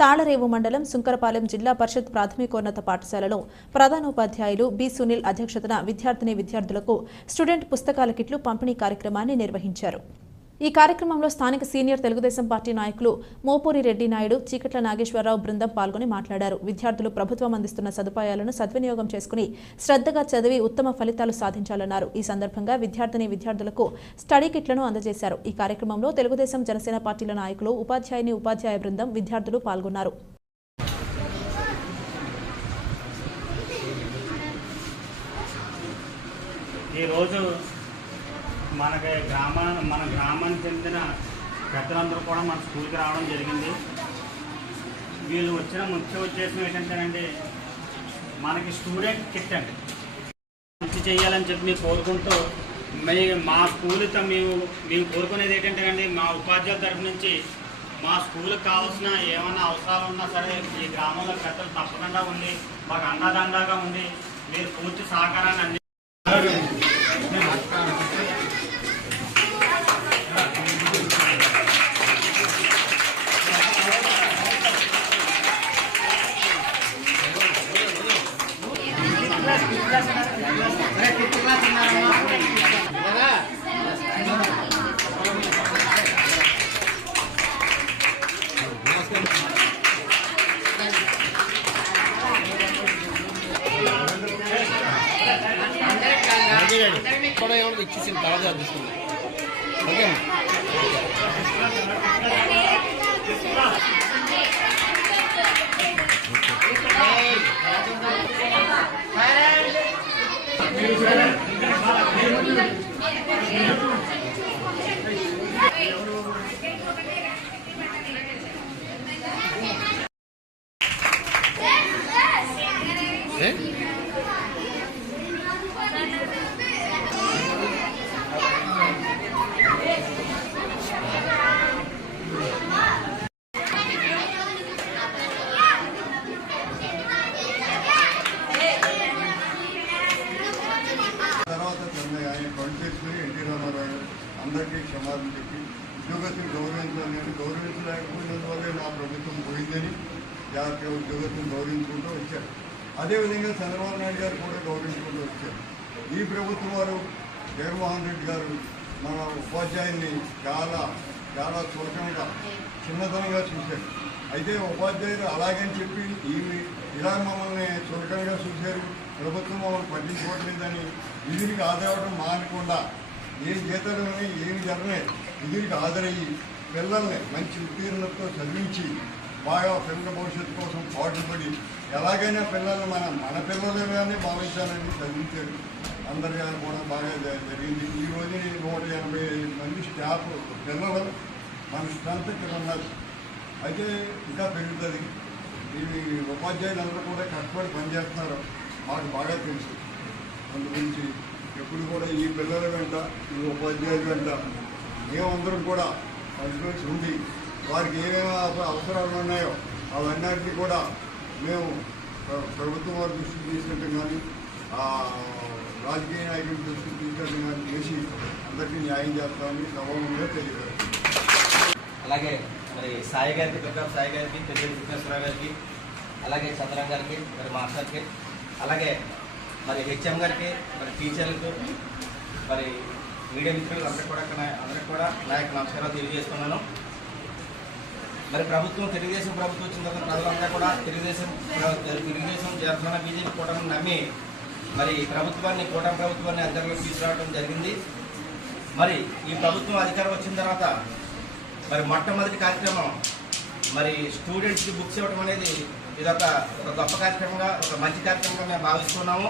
తాళరేవు మండలం సుంకరపాలెం జిల్లా పరిషత్ ప్రాథమికోన్నత పాఠశాలలో ప్రధానోపాధ్యాయులు బి సునీల్ అధ్యక్షతన విద్యార్థులకు స్టూడెంట్ పుస్తకాల కిట్లు పంపిణీ కార్యక్రమాన్ని నిర్వహించారు. ఈ కార్యక్రమంలో స్థానిక సీనియర్ తెలుగుదేశం పార్టీ నాయకులు మోపూరి రెడ్డి నాయుడు, చీకట్ల నాగేశ్వరరావు బృందం పాల్గొని మాట్లాడారు. విద్యార్థులు ప్రభుత్వం అందిస్తున్న సదుపాయాలను సద్వినియోగం చేసుకుని శ్రద్ధగా చదివి ఉత్తమ ఫలితాలు సాధించాలన్నారు. ఈ సందర్భంగా విద్యార్థులకు స్టడీ కిట్లను అందజేశారు. ఈ కార్యక్రమంలో తెలుగుదేశం, జనసేన పార్టీల నాయకులు, ఉపాధ్యాయ బృందం, విద్యార్థులు పాల్గొన్నారు. మన గ్రామానికి చెందిన పెద్దలందరూ కూడా మన స్కూల్కి రావడం జరిగింది. వీళ్ళు వచ్చిన ముఖ్య ఉద్దేశం ఏంటంటేనండి, మనకి స్టూడెంట్ కిట్ అండి మంచి చేయాలని చెప్పి మేము కోరుకుంటూ మా స్కూల్తో మేము కోరుకునేది ఏంటంటేనండి, మా ఉపాధ్యాయుల తరఫు నుంచి మా స్కూల్కి కావాల్సిన ఏమైనా అవసరాలు ఉన్నా సరే ఈ గ్రామంలో పెద్దలు తప్పకుండా ఉండి మాకు అండదండగా ఉండి మీరు పూర్తి సహకారాన్ని అంది. ఇచ్చేసిన తర్వాత తీసుకుంది. ఓకే అందరికీ క్షమాపణ చెప్పి ఉద్యోగస్తులు గౌరవించలేకపోయినందువల్లే నా ప్రభుత్వం పోయిందని జాతీయ ఉద్యోగస్తులు గౌరవించుకుంటూ వచ్చారు. అదేవిధంగా చంద్రబాబు నాయుడు గారు కూడా గౌరవించుకుంటూ వచ్చారు. ఈ ప్రభుత్వం వారు జగన్మోహన్ రెడ్డి గారు మన ఉపాధ్యాయుల్ని చాలా చాలా చులకనగా చిన్నతనంగా చూశారు. అయితే ఉపాధ్యాయులు అలాగని చెప్పి ఇలా మమ్మల్ని చులకనగా చూశారు, ప్రభుత్వం మమ్మల్ని పట్టించుకోవట్లేదని విధులకు హాజరవడం మానకుండా ఏం జీతాలని ఏమి జరగనే విధులకు హాజరయ్యి పిల్లల్ని మంచి ఉత్తీర్ణతతో చదివించి బాగా పిల్లల భవిష్యత్తు కోసం పాటుపడి ఎలాగైనా పిల్లల్ని మన పిల్లలుగానే భావించాలని చదివించారు. అందరి కూడా బాగా జరిగింది. ఈ రోజు 185 మంది స్టాఫ్ పిల్లలు మన స్ట్రెంత్ ఇక్కడ ఉన్నది. అయితే ఇంకా పెరుగుతుంది. ఈ ఉపాధ్యాయులందరూ కూడా కష్టపడి పనిచేస్తున్నారు, మాకు బాగా తెలుసు. అందు గురించి ఎప్పుడు కూడా ఈ పిల్లల వెంట ఈ ఉపాధ్యాయుల వెంట మేమందరం కూడా కలిసి ఉండి వారికి ఏమేమి అవసరాలు ఉన్నాయో అవన్నిటినీ కూడా మేము ప్రభుత్వం వారి దృష్టికి తీసుకెళ్ళటం కానీ రాజకీయ నాయకుల దృష్టికి తీసుకెళ్ళటం కానీ చేసి అందరికీ న్యాయం చేస్తామని సభలో తెలియదు. అలాగే మరి సాయి గారికి, దుర్గా సాయి గారికి, పెద్ద విఘ్నేశ్వరరావు గారికి, అలాగే చంద్రం గారికి, మరి మాస్టర్కి, అలాగే మరి హెచ్ఎం గారికి, మరి టీచర్లకు, మరి మీడియా మిత్రులు అందరికీ కూడా నాయకు నమస్కారాలు తెలియజేస్తున్నాను. మరి తెలుగుదేశం ప్రభుత్వం వచ్చిన తర్వాత ప్రజలంతా కూడా తెలుగుదేశం జనసేన బీజేపీ కూటమిని నమ్మి మరి కూటమి ప్రభుత్వాన్ని అధికారంలోకి తీసుకురావడం జరిగింది. మరి ఈ ప్రభుత్వం అధికారం వచ్చిన తర్వాత మరి మొట్టమొదటి కార్యక్రమం మరి స్టూడెంట్స్కి బుక్స్ ఇవ్వడం అనేది ఇదొక గొప్ప కార్యక్రమంగా, ఒక మంచి కార్యక్రమంగా మేము భావిస్తున్నాము.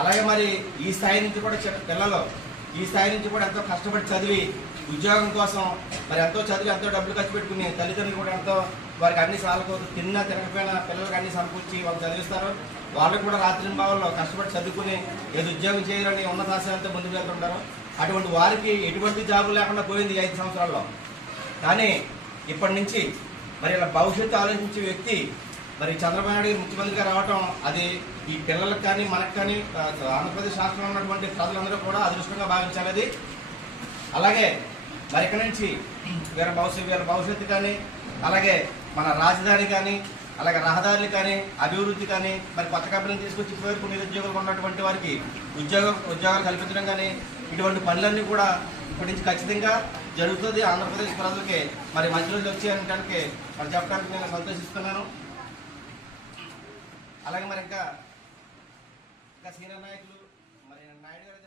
అలాగే మరి ఈ స్థాయి నుంచి కూడా పిల్లలు ఎంతో కష్టపడి చదివి ఉద్యోగం కోసం మరి ఎంతో చదివి ఎంతో డబ్బులు ఖర్చు పెట్టుకుని తల్లిదండ్రులు కూడా ఎంతో వారికి అన్ని సార్లు తినకపోయినా పిల్లలకి అన్ని సమకూర్చి వాళ్ళు చదివిస్తారు. వాళ్ళకు కూడా రాత్రి భావంలో కష్టపడి చదువుకుని ఏదో ఉద్యోగం చేయాలని ఉన్నతాశయంతో ముందుకు వెళ్తుంటారు. అటువంటి వారికి ఎటువంటి జాబు లేకుండా పోయింది 5 సంవత్సరాల్లో. కానీ ఇప్పటి నుంచి మరి ఇలా భవిష్యత్తు ఆలోచించే వ్యక్తి మరి చంద్రబాబు నాయుడు గారు ముఖ్యమంత్రిగా రావటం అది ఈ పిల్లలకు కానీ మనకు కానీ ఆంధ్రప్రదేశ్ రాష్ట్రంలో ఉన్నటువంటి ప్రజలందరూ కూడా అదృష్టంగా భావించాలి. అది అలాగే మరి ఇక్కడ నుంచి వీళ్ళ భవిష్యత్తు కానీ అలాగే మన రాజధాని కానీ అలాగే రహదారులు కానీ అభివృద్ధి కానీ మరి కొత్త కంపెనీలు తీసుకొచ్చి ఇప్పటివరకు నిరుద్యోగులు ఉన్నటువంటి వారికి ఉద్యోగాలు కల్పించడం కానీ ఇటువంటి పనులన్నీ కూడా ఇప్పటి నుంచి ఖచ్చితంగా జరుగుతుంది. ఆంధ్రప్రదేశ్ ప్రజలకి మరి మంచి రోజులు వచ్చేయడానికి మరి చెప్పడానికి నేను సంతోషిస్తున్నాను. అలాగే మరి ఇంకా సీనియర్ నాయకులు మరి నాయుడు గారు